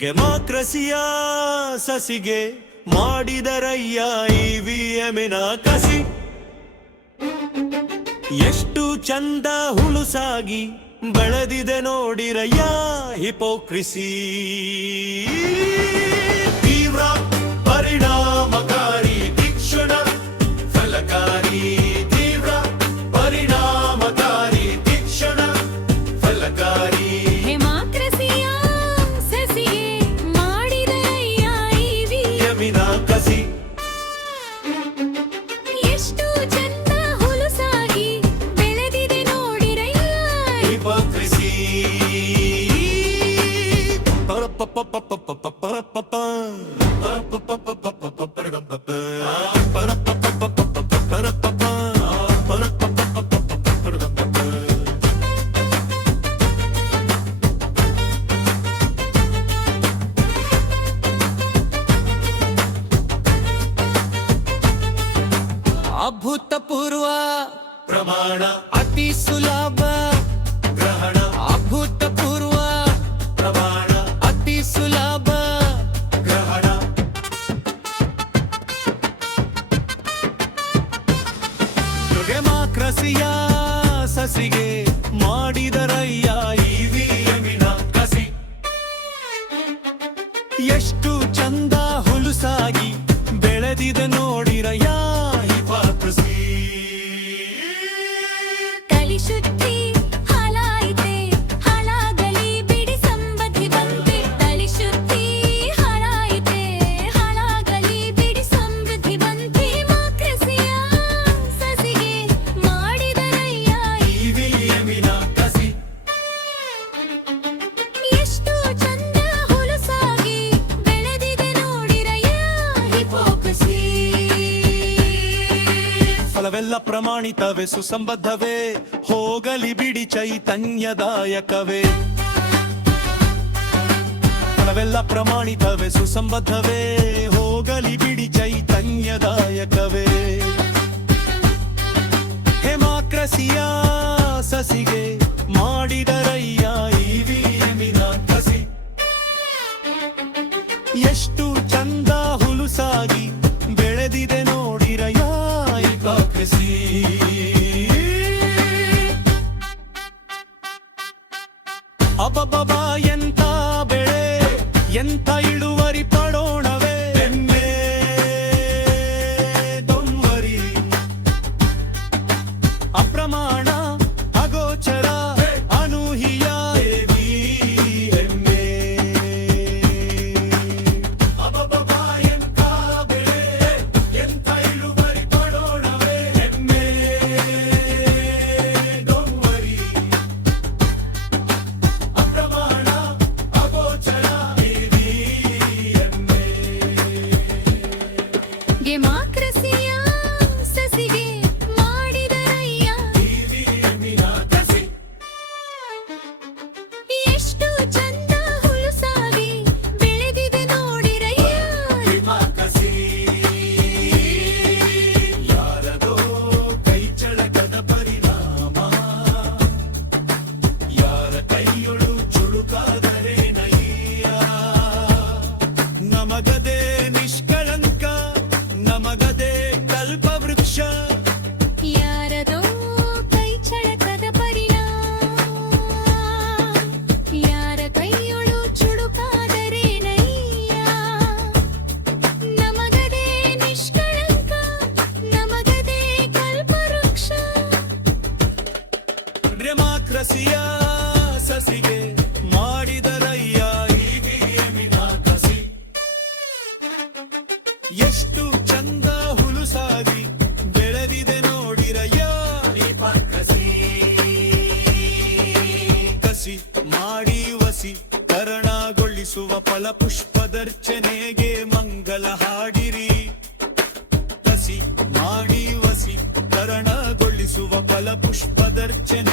ಡೆಮಾಕ್ರಸಿಯ ಸಸಿಗೆ ಮಾಡಿದರಯ್ಯ ಇವಿಎಂನ ಕಸಿ. ಎಷ್ಟು ಚಂದ ಹುಲುಸಾಗಿ ಬೆಳೆದಿದೆ ನೋಡಿರಯ್ಯ ಹಿಪೋಕ್ರಿಸಿ. ತೀವ್ರ ಪರಿಣಾಮಕಾರಿ ತೀಕ್ಷ್ಣ ಫಲಕಾರಿ. ತೀವ್ರ ಪರಿಣಾಮಕಾರಿ ತೀಕ್ಷ್ಣ ಫಲಕಾರಿ. ಡೆಮಾಕ್ರಸಿಯ ಸಸಿಗೆ ಮಾಡಿದರಯ್ಯ ಇವಿಎಂನ ಕಸಿ. ಎಷ್ಟು ಚಂದ ಹುಲುಸಾಗಿ ಬೆಳೆದಿದೆ ನೋಡಿರಯ್ಯ ಹಿಪೋಕ್ರಿಸಿ. ಅಭೂತಪೂರ್ವ ಪ್ರಮಾಣ ಅತಿ ಸುಲಭ ಗ್ರಹಣ. ಅಭೂತಪೂರ್ವ ಪ್ರಮಾಣ ಅತಿ ಸುಲಭ ಗ್ರಹಣ. ಡೆಮಾಕ್ರಸಿಯ ಸಸಿಗೆ ಮಾಡಿದರಯ್ಯ ಇವಿಎಂನ ಕಸಿ. ಎಷ್ಟು ಚಂದ ಹುಲುಸಾಗಿ ಬೆಳೆದಿದೆ ನೋಡಿರಯ್ಯ ಹಿಪೋಕ್ರಿಸಿ. ತಲಿ ಶುದ್ಧಿ ಹಾಳಾಯಿತೆ ಹಾಳಾಗಲಿ ಬಿಡಿ ಸಂಬಂಧಿ ಬಂತೆ. ತಲಿ ಶುದ್ಧಿ ಹಾಳಾಯಿತೆ ಹಾಳಾಗಲಿ ಬಿಡಿ ಸಮೃದ್ಧಿ ಬಂತೆ. ಡೆಮಾಕ್ರಸಿಯ ಸಸಿಗೆ ಮಾಡಿದರಯ್ಯ ಇವಿಎಂನ ಕಸಿ. ಎಷ್ಟು ಚಂದ ಹುಲುಸಾಗಿ ಬೆಳೆದಿದೆ ನೋಡಿರಯ್ಯ ಹಿಪೋಕ್ರಿಸಿ. ಫಲವೆಲ್ಲ ಪ್ರಮಾಣಿತವೇ ಸುಸಂಬದ್ಧವೇ ಹೋಗಲಿ ಬಿಡಿ ಚೈತನ್ಯದಾಯಕವೇ. ಫಲವೆಲ್ಲ ಪ್ರಮಾಣಿತವೇ ಸುಸಂಬದ್ಧವೇ ಹೋಗಲಿ ಬಿಡಿ ಚೈತನ್ಯದಾಯಕವೇ. ಡೆಮಾಕ್ರಸಿಯ ಸಸಿಗೆ ಮಾಡಿದರಯ್ಯ ಇವಿಎಂನ ಕಸಿ. ಎಷ್ಟು ಚಂದ ಹುಲುಸಾಗಿ ಬೆಳೆದಿದೆ ನೋಡಿರಯ್ಯ ಹಿಪೋಕ್ರಿಸಿ. ಅಬಬಬ ಎಂತ ಬೆಳೆ ಎಂತ ಇಳುವರಿ ಪಡೋಣವೇ. ಹೆಮ್ಮೆ ದೊಂವರಿ. ಅಪ್ರಮಾಣ ಅಗೋಚರ ಅನೂಹ್ಯ ದೇವಿ ಹೆಮ್ಮೆ. ಅಬಬಬ ಎಂತ ಬೆಳೆ ಎಂತ ಇಳುವರಿ ಪಡೋಣವೇ. ಹೆಮ್ಮೆ ದೊಂವರಿ. ಅಪ್ರಮಾಣ ಅಗೋಚರ ದೇವಿ ಹೆಮ್ಮೆ. ಡೆಮಾಕ್ರಸಿಯ ಸಸಿಗೆ ಮಾಡಿದರಯ್ಯ ಇವಿಎಂನ ಕಸಿ. ಎಷ್ಟು ಚಂದ ಹುಲುಸಾಗಿ ಬೆಳೆದಿದೆ ನೋಡಿರಯ್ಯ ಹಿಪೋಕ್ರಿಸಿ. ಯಾರದೋ ಕೈ ಚಳಕದ ಪರಿಣಾಮ. ಯಾರ ಕೈಯೊಳು ಚುಳುಕಾದರೆ ನಯ್ಯ. ನಮಗದೇ ನಿಷ್ಕಳಂಕ ನಮಗದೇ ಕಲ್ಪವೃಕ್ಷ. ಯಾರದೋ ಕೈ ಚಳಕದ ಪರಿಣಾಮ. ಯಾರ ಕೈಯೊಳು ಚುಡುಕಾದರೆ ನಯ್ಯ. ನಮಗದೇ ನಿಷ್ಕಳಂಕ ನಮಗದೇ ಕಲ್ಪವೃಕ್ಷ. ಡೆಮಾಕ್ರಸಿಯ ಸಸಿಗೆ ಮಾಡಿದರಯ್ಯ ಇವಿಎಂನ ಕಸಿ. ಎಷ್ಟು ಚಂದ ಹುಲುಸಾಗಿ ಬೆಳೆದಿದೆ ನೋಡಿರಯ್ಯ ಹಿಪೋಕ್ರಿಸಿ. ಕಸಿ ಮಾಡಿ ವಸಿ ಕರಣಗೊಳಿಸುವ ಫಲಪುಷ್ಪದರ್ಚನೆಗೆ ಮಂಗಲ ಹಾಡಿರಿ. ಕಸಿ ಮಾಡಿ ವಸಿ ಕರಣಗೊಳಿಸುವ ಫಲಪುಷ್ಪದರ್ಚನೆ